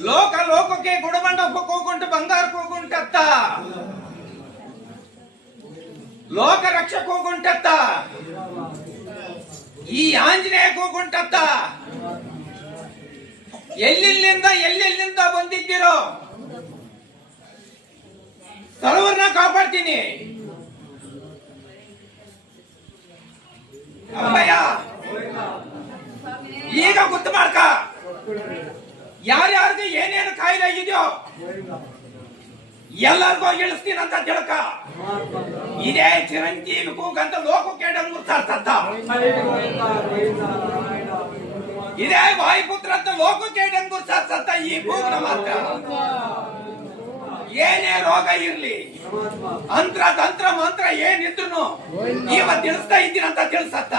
ಲೋಕ, ಲೋಕಕ್ಕೆ ಗುಡಬಂಡಪ್ಪಕ್ಕೆ ಹೋಗುಂಟು ಬಂಗಾರ ಹೋಗುಂಟತ್ತ ಲೋಕ ರಕ್ಷಕ ಹೋಗುಂಟತ್ತ ಈ ಆಂಜನೇಯ ಹೋಗುಂಟತ್ತ ಎಲ್ಲೆಲ್ಲಿಂದ ಎಲ್ಲೆಲ್ಲಿಂದ ಬಂದಿದ್ದೀರೋ? ಸರ್ವರ್ನ ಕಾಪಾಡ್ತೀನಿ. ಈಗ ಗೊತ್ತು ಮಾಡ್ಕ. ಯಾರ್ಯಾರಿಗೆ ಏನೇನು ಕಾಯಿಲೆ ಇದೆಯೋ ಎಲ್ಲರಿಗೂ ಇಳಿಸ್ತೀನಂತ ತಿಳ್ಕ. ಇದೇ ಚಿರಂಜೀವಿ ಕೂಗಂತ ಲೋಕಕ್ಕೆ ಡಂಗುರ್ತಾಡ್ತತ್ತ ಇದೇ ವಾಯುಪುತ್ರ ಅಂತ ಲೋಕಕ್ಕೆ ಡಂಗುರ್ತಾಡ್ತತ್ತ ಈ ಕೂಗ್ನ ಮಾತ್ರ. ಏನೇ ರೋಗ ಇರ್ಲಿ ಅಂತ್ರ ತಂತ್ರ ಮಂತ್ರ ಏನಿದ್ರು ಇವತ್ತು ತಿಳಿಸ್ತಾ ಇದ್ದೀನಂತ ತಿಳಿಸತ್ತ.